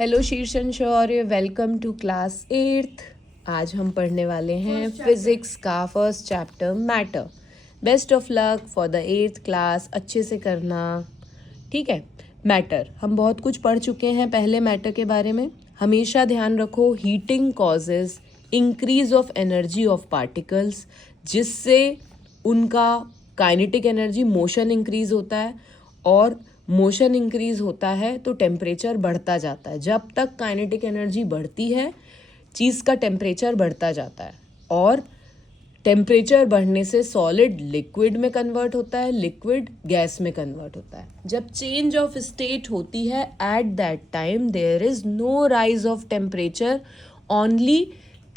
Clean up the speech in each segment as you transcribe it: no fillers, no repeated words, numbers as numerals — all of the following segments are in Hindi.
Hello Shirshan Shaurya, welcome to class 8th। आज हम पढ़ने वाले हैं फिजिक्स का first chapter matter. Best of luck for the 8th class, अच्छे से करना, ठीक है। मैटर हम बहुत कुछ पढ़ चुके हैं पहले मैटर के बारे में। हमेशा ध्यान रखो, heating causes increase of energy of particles, जिससे उनका काइनेटिक एनर्जी मोशन इंक्रीज होता है, और मोशन इंक्रीज होता है तो टेम्परेचर बढ़ता जाता है। जब तक काइनेटिक एनर्जी बढ़ती है चीज़ का टेम्परेचर बढ़ता जाता है, और टेम्परेचर बढ़ने से सॉलिड लिक्विड में कन्वर्ट होता है, लिक्विड गैस में कन्वर्ट होता है। जब चेंज ऑफ स्टेट होती है at that time there is no rise of temperature, only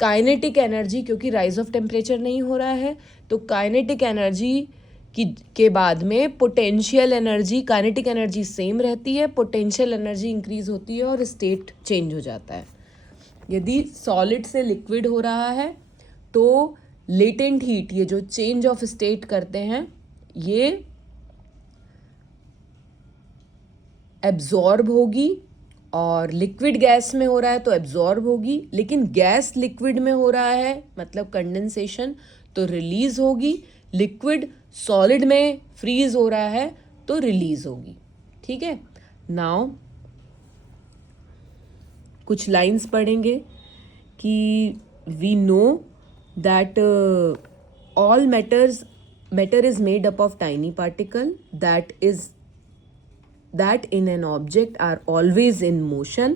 kinetic energy, क्योंकि राइज ऑफ टेम्परेचर नहीं हो रहा है तो काइनेटिक एनर्जी के बाद में potential energy, kinetic energy same रहती है, पोटेंशियल एनर्जी इंक्रीज होती है और स्टेट चेंज हो जाता है। यदि सॉलिड से लिक्विड हो रहा है तो लेटेंट हीट, ये जो चेंज ऑफ स्टेट करते हैं, ये एब्जॉर्ब होगी, और लिक्विड गैस में हो रहा है तो एब्जॉर्ब होगी, लेकिन गैस लिक्विड में हो रहा है मतलब कंडेंसेशन तो रिलीज होगी, लिक्विड सॉलिड में फ्रीज हो रहा है तो रिलीज होगी। ठीक है, नाउ कुछ लाइंस पढ़ेंगे कि we know that all matter is made up of tiny particle that in an object are always in motion.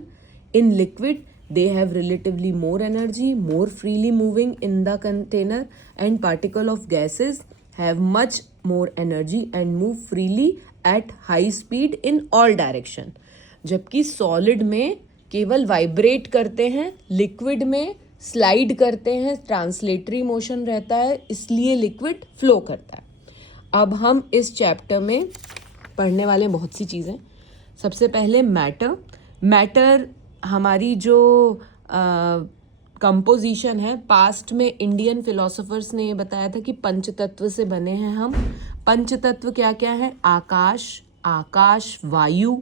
In liquid, they have relatively more energy, more freely moving in the container, and particle of gases have much more energy and move freely at high speed in all direction. जबकि सॉलिड में केवल वाइब्रेट करते हैं, लिक्विड में स्लाइड करते हैं, ट्रांसलेटरी मोशन रहता है, इसलिए लिक्विड फ्लो करता है। अब हम इस चैप्टर में पढ़ने वाले बहुत सी चीज़ें। सबसे पहले मैटर हमारी जो कंपोजिशन है, पास्ट में इंडियन फिलोसोफर्स ने ये बताया था कि पंचतत्व से बने हैं हम। पंचतत्व क्या क्या है? आकाश, वायु,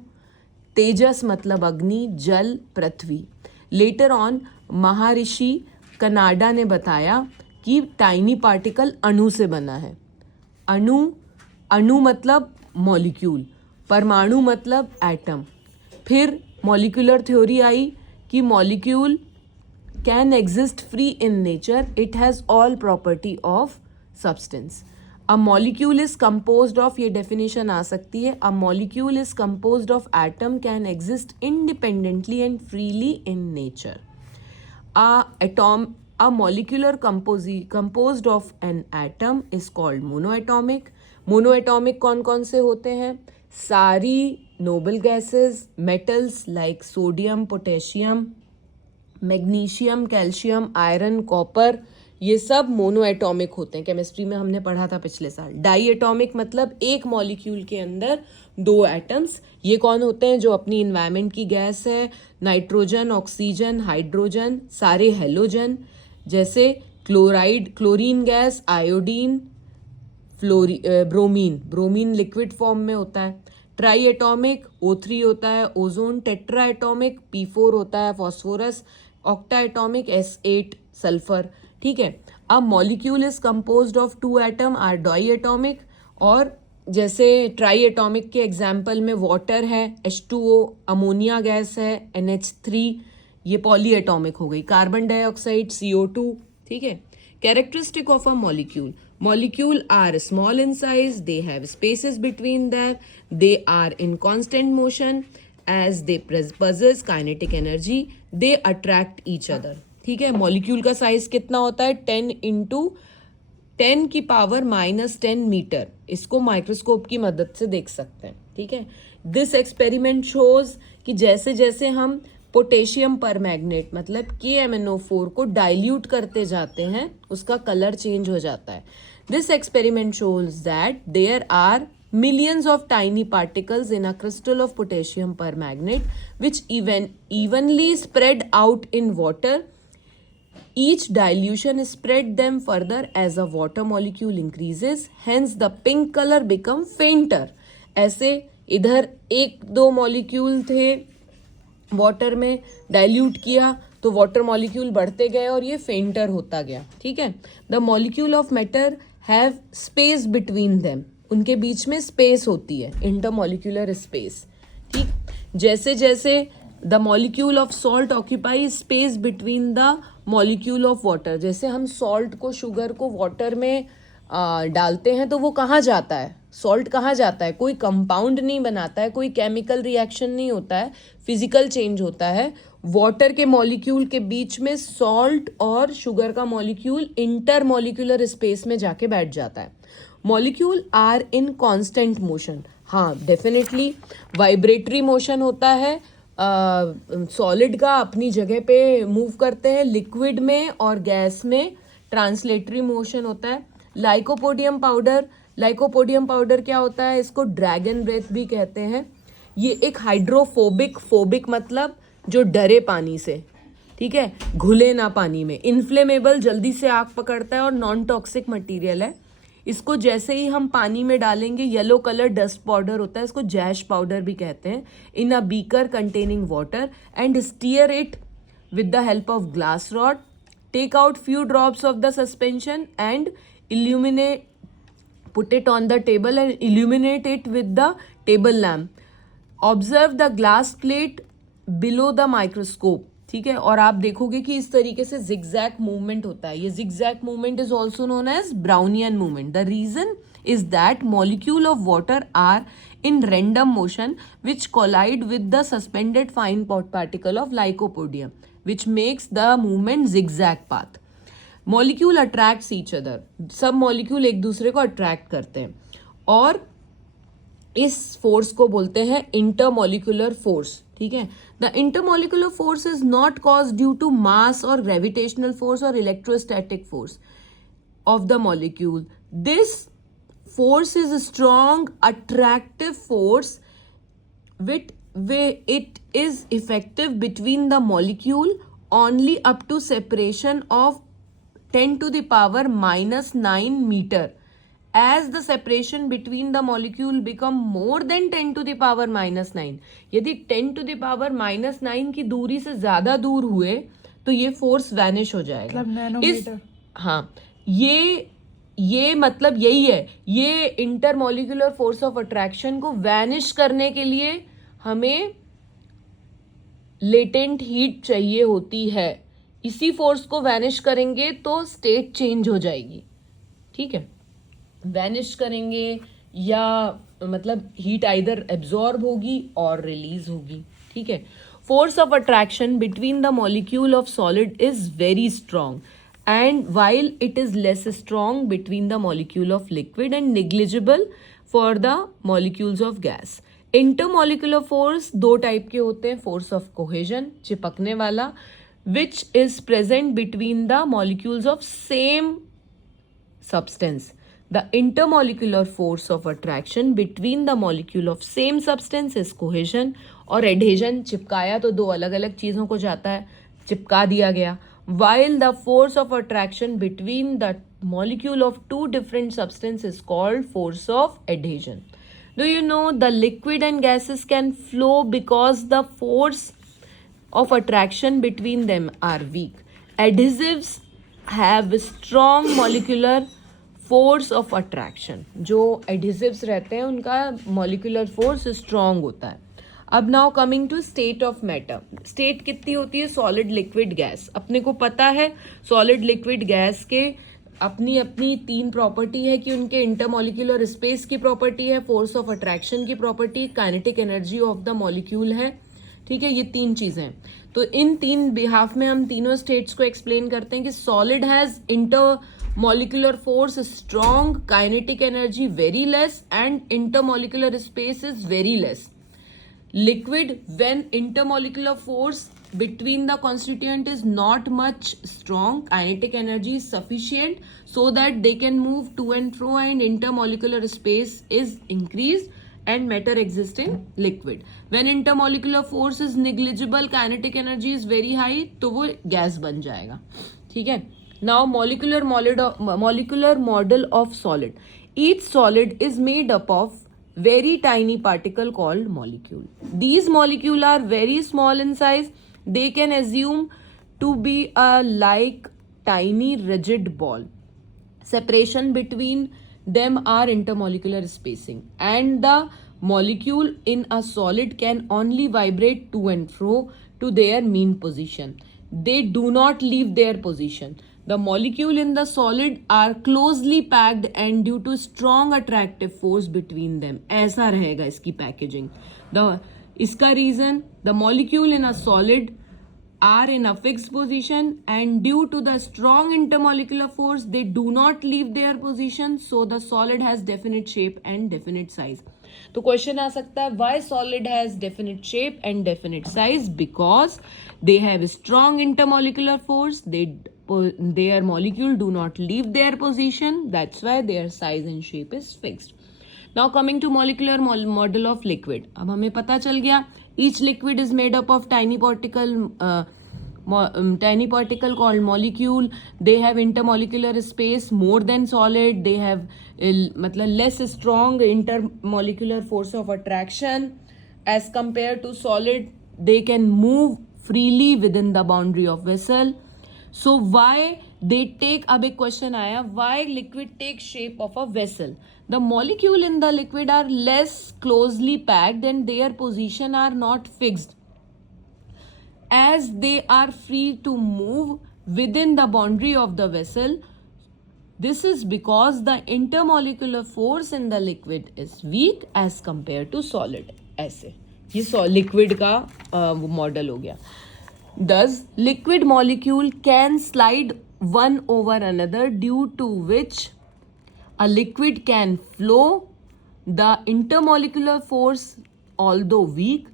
तेजस मतलब अग्नि, जल, पृथ्वी। लेटर ऑन महर्षि कनाडा ने बताया कि टाइनी पार्टिकल अणु से बना है। अणु मतलब मॉलिक्यूल, परमाणु मतलब एटम। फिर मॉलिक्यूलर थ्योरी आई कि molecule can exist free in nature, it has all property of substance. A molecule is composed of, ये डेफिनेशन आ सकती है, a molecule is composed of atom can exist independently and freely in nature. A molecular composed of an atom is called monoatomic. Monoatomic कौन कौन से होते हैं? सारी noble gases, metals like sodium, potassium, magnesium, calcium, iron, copper, ये सब मोनोएटॉमिक होते हैं। केमिस्ट्री में हमने पढ़ा था पिछले साल। डाई एटॉमिक मतलब एक मॉलिक्यूल के अंदर दो एटम्स। ये कौन होते हैं? जो अपनी इन्वायरमेंट की गैस है, नाइट्रोजन, ऑक्सीजन, हाइड्रोजन, सारे हेलोजन, जैसे chlorine gas, iodine, bromine liquid form में होता है। ट्राई एटॉमिक O3 होता है, ओजोन। टेट्रा एटॉमिक P4 होता है, phosphorus. Octa atomic S8, sulphur. ठीक है। अब molecule is composed of 2 atom are diatomic, और जैसे ट्राई एटॉमिक के एग्जाम्पल में वाटर है H2O, अमोनिया गैस है NH3, ये पॉली एटॉमिक हो गई। Carbon dioxide CO2। ठीक है। Characteristic of a molecule are small in size, they have spaces between them, they are in constant motion, as they possess kinetic energy, they attract each other. ठीक है। मॉलिक्यूल का साइज कितना होता है? 10 × 10⁻⁻10 मीटर। इसको माइक्रोस्कोप की मदद से देख सकते हैं। ठीक है। दिस एक्सपेरिमेंट शोज कि जैसे जैसे हम पोटेशियम पर मैग्नेट मतलब KMnO4 को डाइल्यूट करते जाते हैं, उसका कलर चेंज हो जाता है। This experiment shows that there are millions of tiny particles in a crystal of potassium permanganate which evenly spread out in water. Each dilution spread them further as a water molecule increases, hence the pink color become fainter. ऐसे इधर एक दो मॉलिक्यूल थे वाटर में डाइल्यूट किया तो वाटर मॉलिक्यूल बढ़ते गए और ये फेंटर होता गया, ठीक है। The molecule of matter have space between them, उनके बीच में स्पेस होती है, इंटरमॉलिक्यूलर स्पेस, ठीक। जैसे जैसे the molecule of salt occupy space between the molecule of water, जैसे हम सॉल्ट को, शुगर को वाटर में डालते हैं तो वो कहाँ जाता है, सॉल्ट कहाँ जाता है, कोई कंपाउंड नहीं बनाता है, कोई केमिकल रिएक्शन नहीं होता है, फिजिकल चेंज होता है। वाटर के मॉलिक्यूल के बीच में सॉल्ट और शुगर का मॉलिक्यूल इंटर मॉलिक्यूलर स्पेस में जाके बैठ जाता है। Molecule are in constant motion, हाँ डेफिनेटली वाइब्रेटरी मोशन होता है, सॉलिड का अपनी जगह पे मूव करते हैं, लिक्विड में और गैस में ट्रांसलेटरी मोशन होता है। लाइकोपोडियम पाउडर, लाइकोपोडियम पाउडर क्या होता है, इसको ड्रैगन ब्रेथ भी कहते हैं। ये एक हाइड्रोफोबिक, फोबिक मतलब जो डरे पानी से, ठीक है, घुले ना पानी में, इन्फ्लेमेबल, जल्दी से आग पकड़ता है और नॉन टॉक्सिक मटेरियल है। इसको जैसे ही हम पानी में डालेंगे येलो कलर डस्ट पाउडर होता है, इसको जैश पाउडर भी कहते हैं। In a beaker containing water and stir it with the help of glass rod, take out few drops of the suspension and illuminate, put it on the table and illuminate it with the table lamp. Observe the glass plate below the microscope, ठीक है। और आप देखोगे कि इस तरीके से zigzag movement होता है। ये zigzag movement is also known as Brownian movement. The reason is that molecule of water are in random motion which collide with the suspended fine particle of lycopodium, which makes the movement zigzag path. Molecule attracts each other, सब मॉलिक्यूल एक दूसरे को अट्रैक्ट करते हैं और इस फोर्स को बोलते हैं इंटरमॉलिक्यूलर फोर्स, ठीक है। The intermolecular force is not cause due to mass और ग्रेविटेशनल फोर्स और electrostatic force of the molecule. This force is strong attractive force with way it is effective between the molecule only up to separation of 10 to the power minus 9 meter. As the separation between the molecule become more than 10 to the power minus 9, यदि 10 to the power minus 9 की दूरी से ज्यादा दूर हुए तो ये फोर्स वैनिश हो जाएगा, मतलब नैनोमीटर। हाँ, ये मतलब यही है, ये इंटरमॉलिक्यूलर फोर्स ऑफ अट्रैक्शन को वैनिश करने के लिए हमें लेटेंट हीट चाहिए होती है। इसी फोर्स को वैनिश करेंगे तो स्टेट चेंज हो जाएगी, ठीक है। वैनिश करेंगे या मतलब हीट आइदर एब्जॉर्ब होगी और रिलीज होगी, ठीक है। Force of attraction between the molecule of solid is very strong and while it is less strong between the molecule of liquid and negligible for the molecules of gas. Intermolecular force दो टाइप के होते हैं, फोर्स ऑफ कोहेजन, चिपकने वाला, which is present between the molecules of same substance. The intermolecular force of attraction between the molecule of same substance is cohesion. और adhesion, चिपकाया तो दो अलग अलग चीज़ों को जाता है, चिपका दिया गया। While the force of attraction between the molecule of two different substances is called force of adhesion. Do you know the liquid and gases can flow because the force of attraction between them are weak. Adhesives have strong molecular force of attraction. जो adhesives रहते हैं उनका molecular force strong होता है। अब now coming to state of matter. State कितनी होती है? Solid, liquid, gas. अपने को पता है solid, liquid, gas के अपनी अपनी तीन प्रॉपर्टी है कि उनके इंटरमॉलिक्यूलर स्पेस की प्रॉपर्टी है, फोर्स ऑफ अट्रैक्शन की property, kinetic energy of the molecule है, ठीक है। ये तीन चीजें, तो इन तीन बिहाफ में हम तीनों स्टेट्स को एक्सप्लेन करते हैं कि solid has intermolecular force strong, kinetic energy very less and intermolecular space is very less. Liquid, when intermolecular force between the constituent is not much strong, kinetic energy is sufficient so that they can move to and fro and intermolecular space is increased and matter exists in liquid. When intermolecular force is negligible, kinetic energy is very high, तो वो गैस बन जाएगा, ठीक है। Now molecular model of solid. Each solid is made up of very tiny particle called molecule. These molecules are very small in size. They can assume to be a like tiny rigid ball. Separation between them are intermolecular spacing, and the molecule in a solid can only vibrate to and fro to their mean position. They do not leave their position. The molecule in the solid are closely packed and due to strong attractive force between them. ऐसा रहेगा इसकी packaging. इसका reason, the molecule in a solid are in a fixed position and due to the strong intermolecular force they do not leave their position, so the solid has definite shape and definite size. तो क्वेश्चन आ सकता है why solid has definite shape and definite size? Because they have strong intermolecular force, their molecule do not leave their position, that's why their size and shape is fixed. Now coming to molecular model of liquid. अब हमें पता चल गया each liquid is made up of tiny particle called molecule. They have intermolecular space more than solid. They have मतलब less strong intermolecular force of attraction as compared to solid. They can move freely within the boundary of vessel. So why they take, अब एक क्वेश्चन आया, why liquid take shape of a vessel? The molecule in the liquid are less closely packed and their position are not fixed, as they are free to move within the boundary of the vessel. This is because the intermolecular force in the liquid is weak as compared to solid. ऐसे ये liquid का model हो गया. Thus, liquid molecule can slide one over another, due to which a liquid can flow. The intermolecular force, although weak,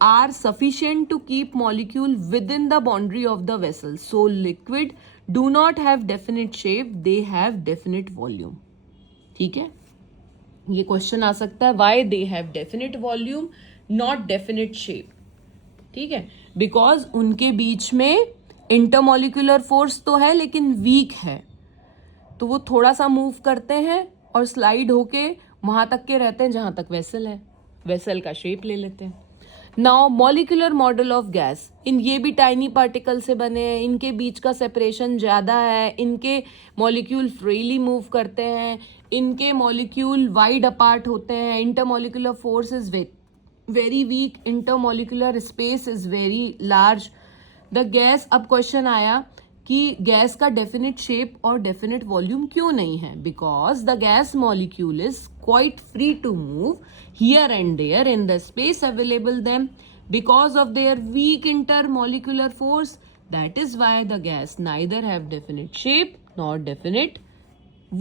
are sufficient to keep molecule within the boundary of the vessel. So liquid do not have definite shape, they have definite volume. ठीक है, ये क्वेश्चन आ सकता है why they have definite volume not definite shape. ठीक है, बिकॉज उनके बीच में इंटरमोलिकुलर फोर्स तो है लेकिन वीक है, तो वो थोड़ा सा मूव करते हैं और स्लाइड होके वहां तक के रहते हैं जहां तक वेसल है, वेसल का शेप ले लेते हैं. Now molecular model of gas. ये भी टाइनी पार्टिकल से बने हैं, इनके बीच का सेपरेशन ज़्यादा है, इनके मॉलिक्यूल फ्रीली मूव करते हैं, इनके मॉलिक्यूल वाइड अपार्ट होते हैं, intermolecular force is very weak, intermolecular space is very large. The gas, अब क्वेश्चन आया कि गैस का डेफिनेट शेप और डेफिनेट वॉल्यूम क्यों नहीं है? Because the gas molecule is quite free to move here and there in the space available them because of their weak intermolecular force. That is why the gas neither have definite shape nor definite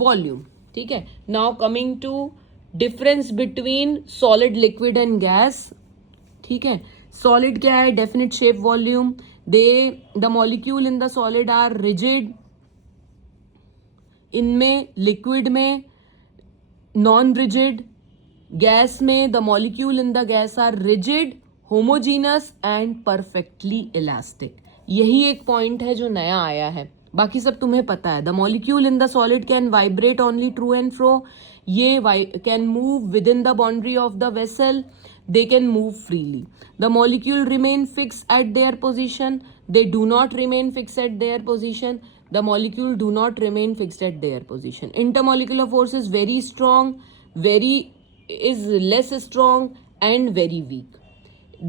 volume. ठीक है. Now coming to difference between solid, liquid and gas. ठीक है. Solid क्या है? Definite shape, volume. The molecule in the solid are rigid. इनमें liquid में non-rigid. Gas में the molecule in the gas are rigid, homogeneous and perfectly elastic. यही एक पॉइंट है जो नया आया है, बाकी सब तुम्हें पता है. The molecule in the solid can vibrate only to and fro. ये can move within the boundary of the vessel. They can move freely. The molecule remain fix at their position. They do not remain fix at their position. The molecule do not remain fix at their position. Intermolecular force is very strong, is less strong and very weak.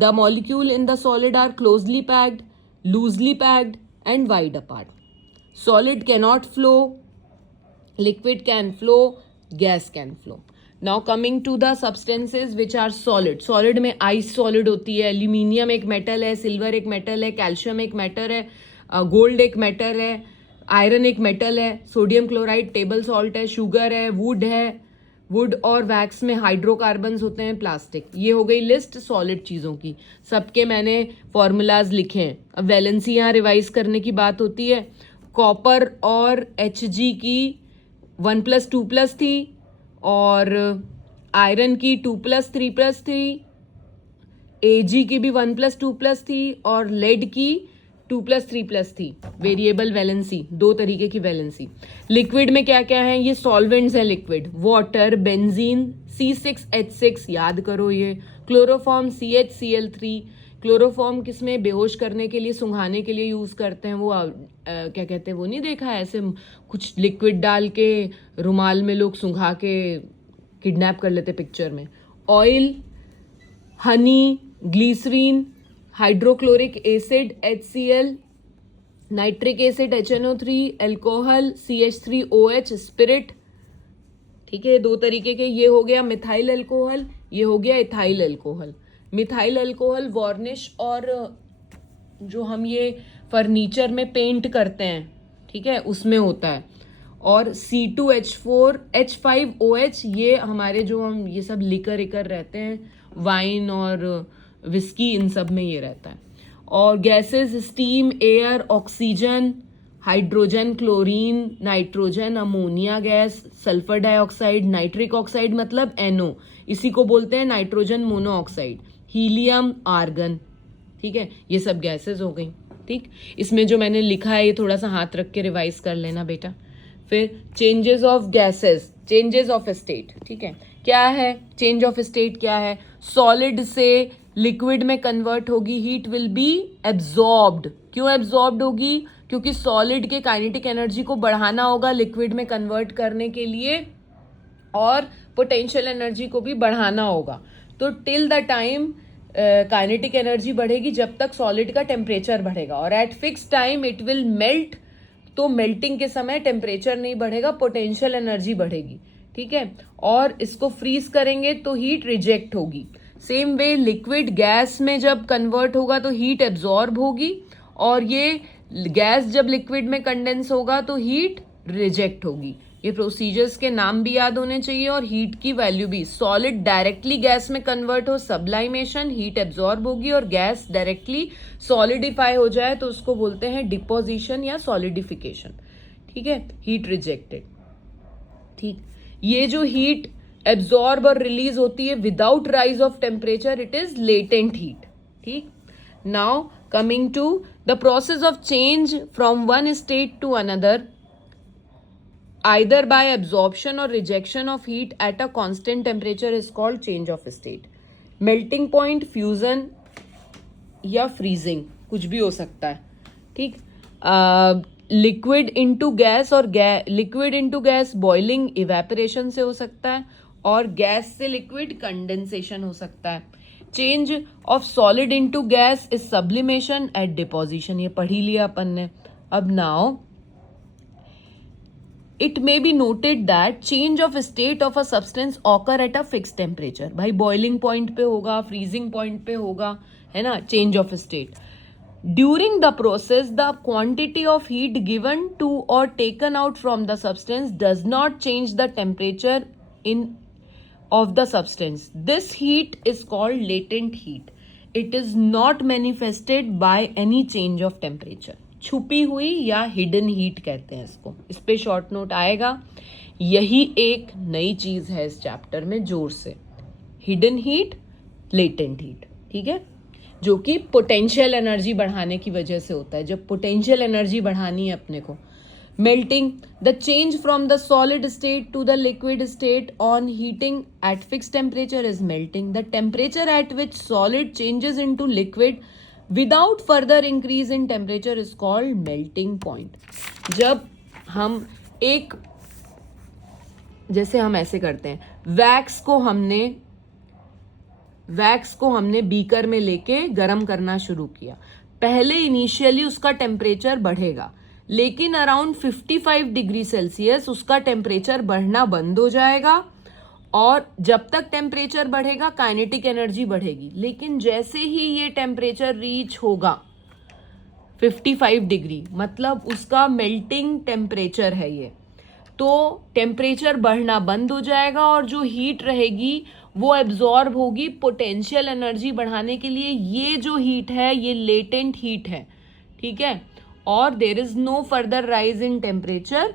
The molecule in the solid are closely packed, loosely packed and wide apart. Solid cannot flow, liquid can flow, gas can flow. Now coming to the substances which are solid. Solid में ice solid होती है, aluminium एक metal है, silver एक metal है, calcium एक metal है, gold एक metal है, iron एक metal है, sodium chloride table salt है, sugar है, wood है, वुड और वैक्स में हाइड्रोकार्बन्स होते हैं, प्लास्टिक. ये हो गई लिस्ट सॉलिड चीज़ों की. सबके मैंने फॉर्मूलाज लिखे हैं. अब वैलेंसी यहाँ रिवाइज करने की बात होती है. कॉपर और Hg की 1+2+ थी और आयरन की 2+3+3, Ag की भी 1+2+ थी और लेड की 2+3+ थी, वेरिएबल वैलेंसी, 2 तरीके की वैलेंसी। लिक्विड में क्या क्या है, ये सॉल्वेंट्स है लिक्विड, वाटर, बेंजीन, C6H6 याद करो ये, क्लोरोफॉर्म CHCl3। क्लोरोफॉर्म किसमें, बेहोश करने के लिए, सुंघाने के लिए यूज करते हैं। वो क्या कहते हैं, वो नहीं देखा है, ऐसे कुछ लिक्विड डाल के रुमाल में लोग सुंघा के किडनैप कर लेते पिक्चर में। Oil, honey, glycerine, hydrochloric acid HCl, nitric acid HNO3, alcohol CH3OH, spirit. ठीक है, 2 तरीके के। ये हो गया मिथाइल अल्कोहल, ये हो गया ethyl alcohol. Methyl alcohol varnish और जो हम ये फर्नीचर में पेंट करते हैं, ठीक है, उसमें होता है। और C2H4 H5OH, ये हमारे जो हम ये सब लिकर रहते हैं, वाइन और विस्की, इन सब में ये रहता है। और gases, steam, air, oxygen, hydrogen, chlorine, nitrogen, ammonia gas, sulphur dioxide, nitric oxide मतलब NO, इसी को बोलते हैं नाइट्रोजन मोनोऑक्साइड, हीलियम, आर्गन। ठीक है, ये सब गैसेस हो गई। ठीक, इसमें जो मैंने लिखा है ये थोड़ा सा हाथ रख के रिवाइज कर लेना बेटा। फिर changes of gases, changes of state. ठीक है, क्या है चेंज ऑफ स्टेट, क्या है, सॉलिड से लिक्विड में कन्वर्ट होगी, हीट विल बी एब्जॉर्ब्ड। क्यों एब्जॉर्ब्ड होगी, क्योंकि सॉलिड के काइनेटिक एनर्जी को बढ़ाना होगा लिक्विड में कन्वर्ट करने के लिए, और पोटेंशियल एनर्जी को भी बढ़ाना होगा। तो till the time kinetic energy बढ़ेगी जब तक सॉलिड का टेम्परेचर बढ़ेगा, और eight fix time it will melt. तो मेल्टिंग के समय टेम्परेचर नहीं बढ़ेगा, पोटेंशियल एनर्जी बढ़ेगी। ठीक है, और इसको फ्रीज करेंगे तो हीट रिजेक्ट होगी। सेम वे लिक्विड गैस में जब कन्वर्ट होगा तो हीट एब्जॉर्ब होगी, और ये गैस जब लिक्विड में कंडेंस होगा तो हीट रिजेक्ट होगी। ये प्रोसीजर्स के नाम भी याद होने चाहिए और हीट की वैल्यू भी। सॉलिड डायरेक्टली गैस में कन्वर्ट हो, सब्लाइमेशन, हीट एब्जॉर्ब होगी, और गैस डायरेक्टली सॉलिडिफाई हो जाए तो उसको बोलते हैं डिपोजिशन या सॉलिडिफिकेशन। ठीक है, हीट रिजेक्टेड। ठीक, ये जो हीट एब्जॉर्ब और रिलीज होती है without rise of temperature, it is latent heat. ठीक, now coming to the process of change from one state to another, either by absorption or rejection of heat at a constant temperature is called change of state. Melting point, fusion या freezing कुछ भी हो सकता है। ठीक, लिक्विड इनटू गैस और liquid into gas boiling evaporation से हो सकता है, और गैस से लिक्विड कंडेंसेशन हो सकता है। Change of solid into gas is sublimation at deposition, ये पढ़ ही लिया अपन ने। अब now it may be noted that change of state of a substance occur at a fixed temperature. भाई boiling point पे होगा, freezing point पे होगा, है ना, change of state. During the process, the quantity of heat given to or taken out from the substance does not change the temperature of the substance. This heat is called latent heat. It is not manifested by any change of temperature. छुपी हुई या हिडन हीट कहते हैं इसको, इस पे शॉर्ट नोट आएगा। यही एक नई चीज है इस चैप्टर में, जोर से, हिडन हीट, लेटेंट हीट। ठीक है, जो कि पोटेंशियल एनर्जी बढ़ाने की वजह से होता है। जब पोटेंशियल एनर्जी बढ़ानी है अपने को, melting, the change from the solid state to the liquid state on heating at fix temperature is melting. The temperature at which solid changes into liquid without further increase in temperature is called melting point. जब हम एक, जैसे हम ऐसे करते हैं, वैक्स को हमने बीकर में लेके गरम करना शुरू किया। पहले इनिशियली उसका टेम्परेचर बढ़ेगा, लेकिन अराउंड 55 डिग्री सेल्सियस उसका टेम्परेचर बढ़ना बंद हो जाएगा, और जब तक टेम्परेचर बढ़ेगा काइनेटिक एनर्जी बढ़ेगी। लेकिन जैसे ही ये टेम्परेचर रीच होगा 55 डिग्री, मतलब उसका मेल्टिंग टेम्परेचर है ये, तो टेम्परेचर बढ़ना बंद हो जाएगा, और जो हीट रहेगी वो एब्जॉर्ब होगी पोटेंशियल एनर्जी बढ़ाने के लिए। ये जो हीट है ये लेटेंट हीट है। ठीक है, और there is no further rise in temperature,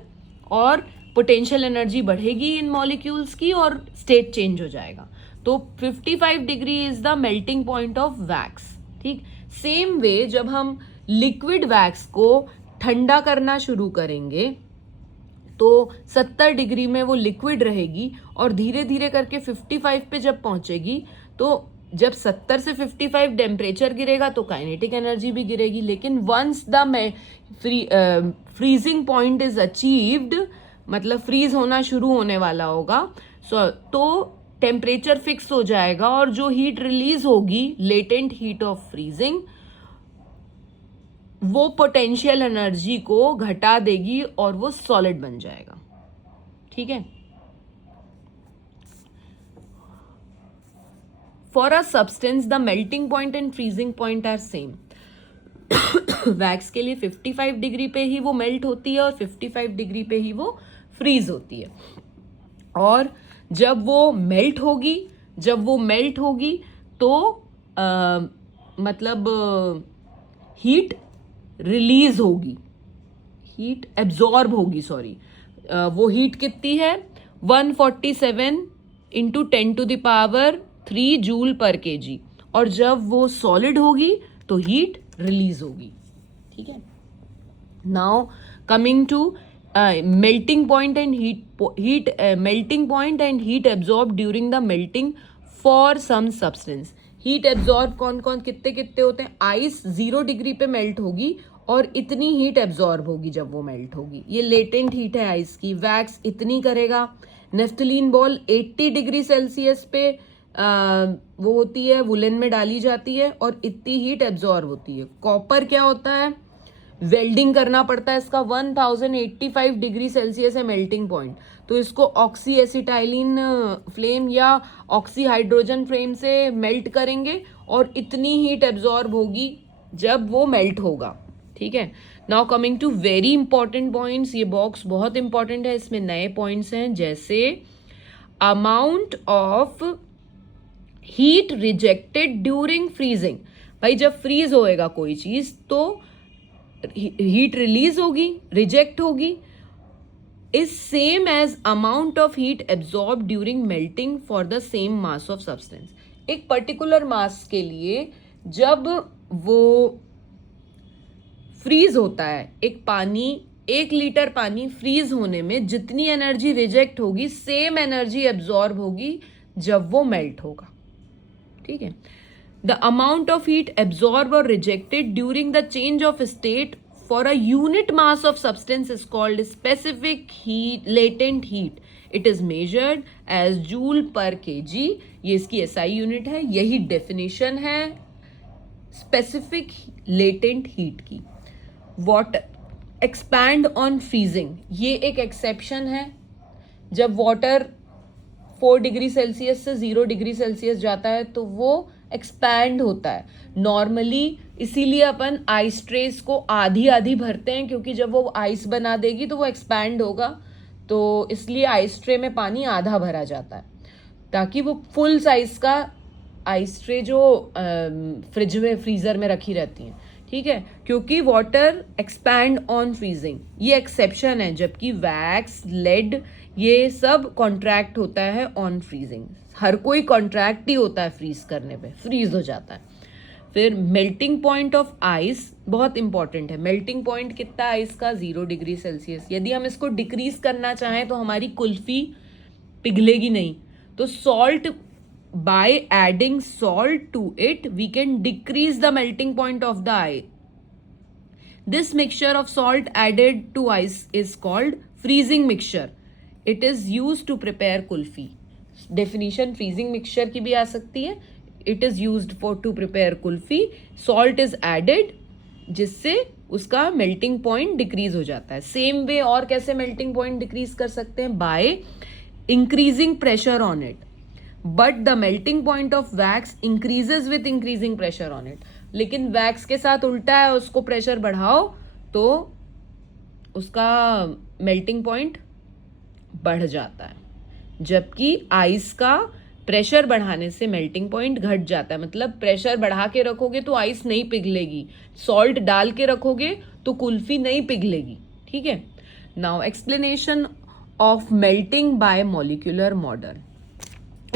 और पोटेंशियल एनर्जी बढ़ेगी इन मॉलिक्यूल्स की, और स्टेट चेंज हो जाएगा। तो 55 degree is the melting point of wax. ठीक, सेम वे जब हम लिक्विड वैक्स को ठंडा करना शुरू करेंगे तो 70 डिग्री में वो लिक्विड रहेगी और धीरे धीरे करके 55 पे जब पहुंचेगी तो जब 70 से 55 टेम्परेचर गिरेगा तो काइनेटिक एनर्जी भी गिरेगी। लेकिन once the freezing point is achieved, मतलब फ्रीज होना शुरू होने वाला होगा, तो टेम्परेचर फिक्स हो जाएगा और जो हीट रिलीज होगी, लेटेंट हीट ऑफ फ्रीजिंग, वो पोटेंशियल एनर्जी को घटा देगी और वो सॉलिड बन जाएगा। ठीक है। For a substance the melting point and freezing point are same. Wax के लिए 55 डिग्री पे ही वो मेल्ट होती है और 55 डिग्री पे ही वो फ्रीज होती है। और जब वो मेल्ट होगी तो मतलब हीट रिलीज होगी, हीट एब्जॉर्ब होगी, सॉरी। वो हीट कितनी है? 147 इंटू 10⁻³ जूल पर केजी। और जब वो सॉलिड होगी तो हीट रिलीज होगी। ठीक है। Now coming to melting point and melting point and heat absorbed during the melting for some substance. Heat absorb कौन कौन कितने कितने होते हैं? आइस 0 डिग्री पे मेल्ट होगी और इतनी हीट एब्जॉर्ब होगी जब वो मेल्ट होगी, ये लेटेंट हीट है आइस की। वैक्स इतनी करेगा। नेफ्थलीन बॉल 80 डिग्री सेल्सियस पे वो होती है, वुलन में डाली जाती है और इतनी हीट एब्जॉर्ब होती है। कॉपर क्या होता है? वेल्डिंग करना पड़ता है, इसका 1085 डिग्री सेल्सियस है मेल्टिंग पॉइंट, तो इसको ऑक्सी एसिटाइलिन फ्लेम या ऑक्सी हाइड्रोजन फ्लेम से मेल्ट करेंगे और इतनी हीट एब्जॉर्ब होगी जब वो मेल्ट होगा। ठीक है। Now coming to very important points. ये बॉक्स बहुत इंपॉर्टेंट है, इसमें नए पॉइंट्स हैं जैसे amount of heat rejected during freezing. भाई जब फ्रीज होएगा कोई चीज तो हीट रिलीज होगी, रिजेक्ट होगी, is same as amount of heat absorb during melting for the same mass of substance. एक पर्टिकुलर मास के लिए जब वो फ्रीज होता है, एक लीटर पानी फ्रीज होने में जितनी एनर्जी रिजेक्ट होगी, सेम एनर्जी एब्जॉर्ब होगी जब वो मेल्ट होगा। ठीक है। The amount of heat absorbed or rejected during the change of state for a unit mass of substance is called specific heat, latent heat. It is measured as joule per kg. ये इसकी SI यूनिट है, यही डेफिनेशन है स्पेसिफिक लेटेंट हीट की। वाटर एक्सपैंड ऑन फ्रीजिंग, ये एक एक्सेप्शन है। जब वाटर 4 डिग्री सेल्सियस से 0 डिग्री सेल्सियस जाता है तो वो एक्सपैंड होता है नॉर्मली। इसीलिए अपन आइस ट्रेस को आधी आधी भरते हैं, क्योंकि जब वो आइस बना देगी तो वो एक्सपैंड होगा, तो इसलिए आइस ट्रे में पानी आधा भरा जाता है ताकि वो फुल साइज का आइस ट्रे जो फ्रिज में फ्रीजर में रखी रहती हैं। ठीक है। क्योंकि वाटर एक्सपैंड ऑन फ्रीजिंग, ये एक्सेप्शन है, जबकि वैक्स, लेड, ये सब कॉन्ट्रैक्ट होता है ऑन फ्रीजिंग। हर कोई कॉन्ट्रैक्ट ही होता है फ्रीज करने पे, फ्रीज हो जाता है। फिर मेल्टिंग पॉइंट ऑफ आइस बहुत इंपॉर्टेंट है। मेल्टिंग पॉइंट कितना आइस का? 0 डिग्री सेल्सियस। यदि हम इसको डिक्रीज करना चाहें तो हमारी कुल्फी पिघलेगी नहीं, तो salt, by adding salt to it we can decrease the melting point of the ice. This mixture of salt added to ice is called freezing mixture. It is used to prepare kulfi. Definition freezing mixture की भी आ सकती है। It is used for to prepare kulfi. Salt is added जिससे उसका melting point decrease हो जाता है। Same way और कैसे melting point decrease कर सकते हैं? By increasing pressure on it. But the melting point of wax increases with increasing pressure on it. लेकिन वैक्स के साथ उल्टा है, उसको प्रेशर बढ़ाओ तो उसका मेल्टिंग पॉइंट बढ़ जाता है, जबकि आइस का प्रेशर बढ़ाने से मेल्टिंग पॉइंट घट जाता है। मतलब प्रेशर बढ़ा के रखोगे तो आइस नहीं पिघलेगी, सॉल्ट डाल के रखोगे तो कुल्फी नहीं पिघलेगी। ठीक है। Now explanation of melting bye molecular model.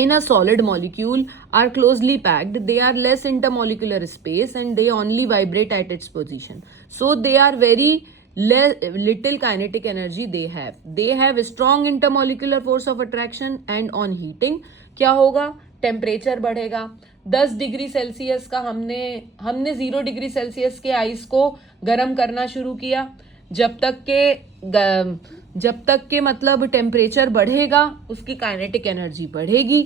in a solid molecule are closely packed, they are less intermolecular space and they only vibrate at its position. So they are very little kinetic energy they have. They have strong intermolecular force of attraction and on heating क्या होगा, टेम्परेचर बढ़ेगा. 10 डिग्री सेल्सियस का हमने 0 डिग्री सेल्सियस के आइस को गर्म करना शुरू किया. जब तक के मतलब टेम्परेचर बढ़ेगा उसकी काइनेटिक एनर्जी बढ़ेगी.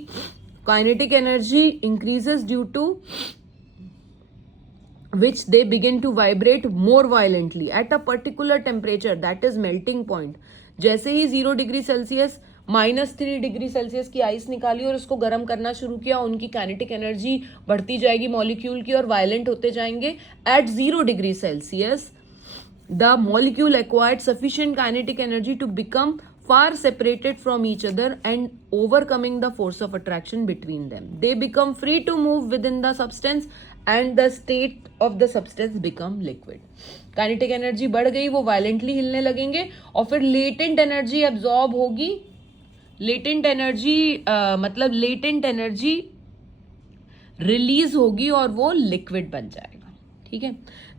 Kinetic energy increases due to which they begin to vibrate more violently at a particular temperature, that is melting point. जैसे ही 0 डिग्री सेल्सियस -3 डिग्री सेल्सियस की आइस निकाली और उसको गर्म करना शुरू किया, उनकी काइनेटिक एनर्जी बढ़ती जाएगी मॉलिक्यूल की और वायलेंट होते जाएंगे. एट 0 degree Celsius the molecule acquired sufficient kinetic energy to become far separated from each other and overcoming the force of attraction between them. They become free to move within the substance and the state of the substance become liquid. Kinetic energy बढ़ गई, वो violently हिलने लगेंगे और फिर latent energy absorb होगी. latent energy मतलब latent energy release होगी और वो liquid बन जाएगा. ठीक है.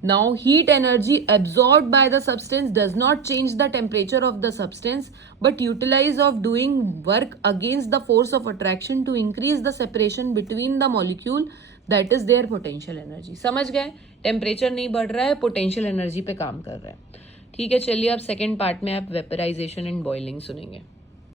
Now heat energy absorbed by the substance does not change the temperature of the substance but utilize of doing work against the force of attraction to increase the separation between the molecule, that is their potential energy. समझ गए? टेम्परेचर नहीं बढ़ रहा है, पोटेंशियल एनर्जी पे काम कर रहा है. ठीक है, चलिए अब सेकेंड पार्ट में आप वेपराइजेशन एंड बॉइलिंग सुनेंगे.